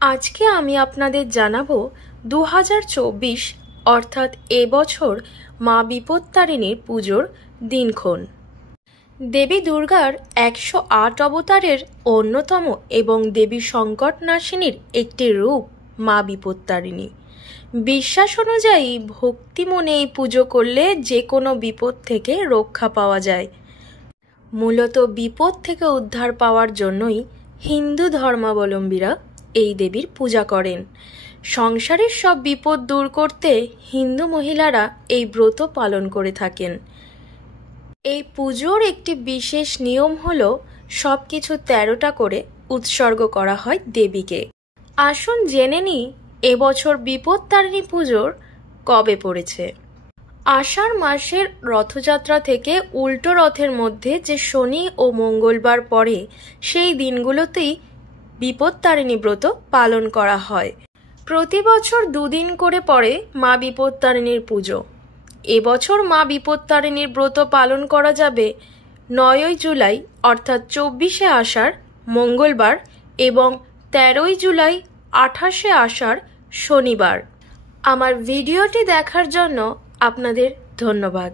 আজকে আমি আপনাদের জানাবো 2024 অর্থাৎ এবছর মা বিপত্তারিণীর পুজোর দিনক্ষণ। দেবী দুর্গার 108 অবতারের অন্যতম এবং দেবী সংকটনাশিনীর একটি রূপ মা বিপত্তারিণী। বিশ্বাস অনুযায়ী ভক্তি মনে এই পুজো করলে যে কোনো বিপদ থেকে রক্ষা পাওয়া যায়। মূলত বিপদ থেকে উদ্ধার পাওয়ার জন্যই হিন্দু ধর্মাবলম্বীরা এই দেবীর পূজা করেন। সংসারের সব বিপদ দূর করতে হিন্দু মহিলারা এই ব্রত পালন করে থাকেন। এই পুজোর একটি বিশেষ নিয়ম হলো সব কিছু 13টা করে উৎসর্গ করা হয় দেবীকে। আসুন জেনে নিই এবছর বিপত্তারিণী পুজোর কবে পড়েছে। আষাঢ় মাসের রথযাত্রা থেকে উল্টো রথের মধ্যে যে শনি ও মঙ্গলবার পড়ে সেই দিনগুলোতেই বিপত্তারিণী ব্রত পালন করা হয়। প্রতি বছর 2 দিন করে পড়ে মা বিপত্তারিণীর পুজো। এবছর মা বিপত্তারিণীর ব্রত পালন করা যাবে 9ই জুলাই অর্থাৎ 24শে আষাঢ় মঙ্গলবার এবং 13ই জুলাই 28শে আষাঢ় শনিবার। আমার ভিডিওটি দেখার জন্য আপনাদের ধন্যবাদ।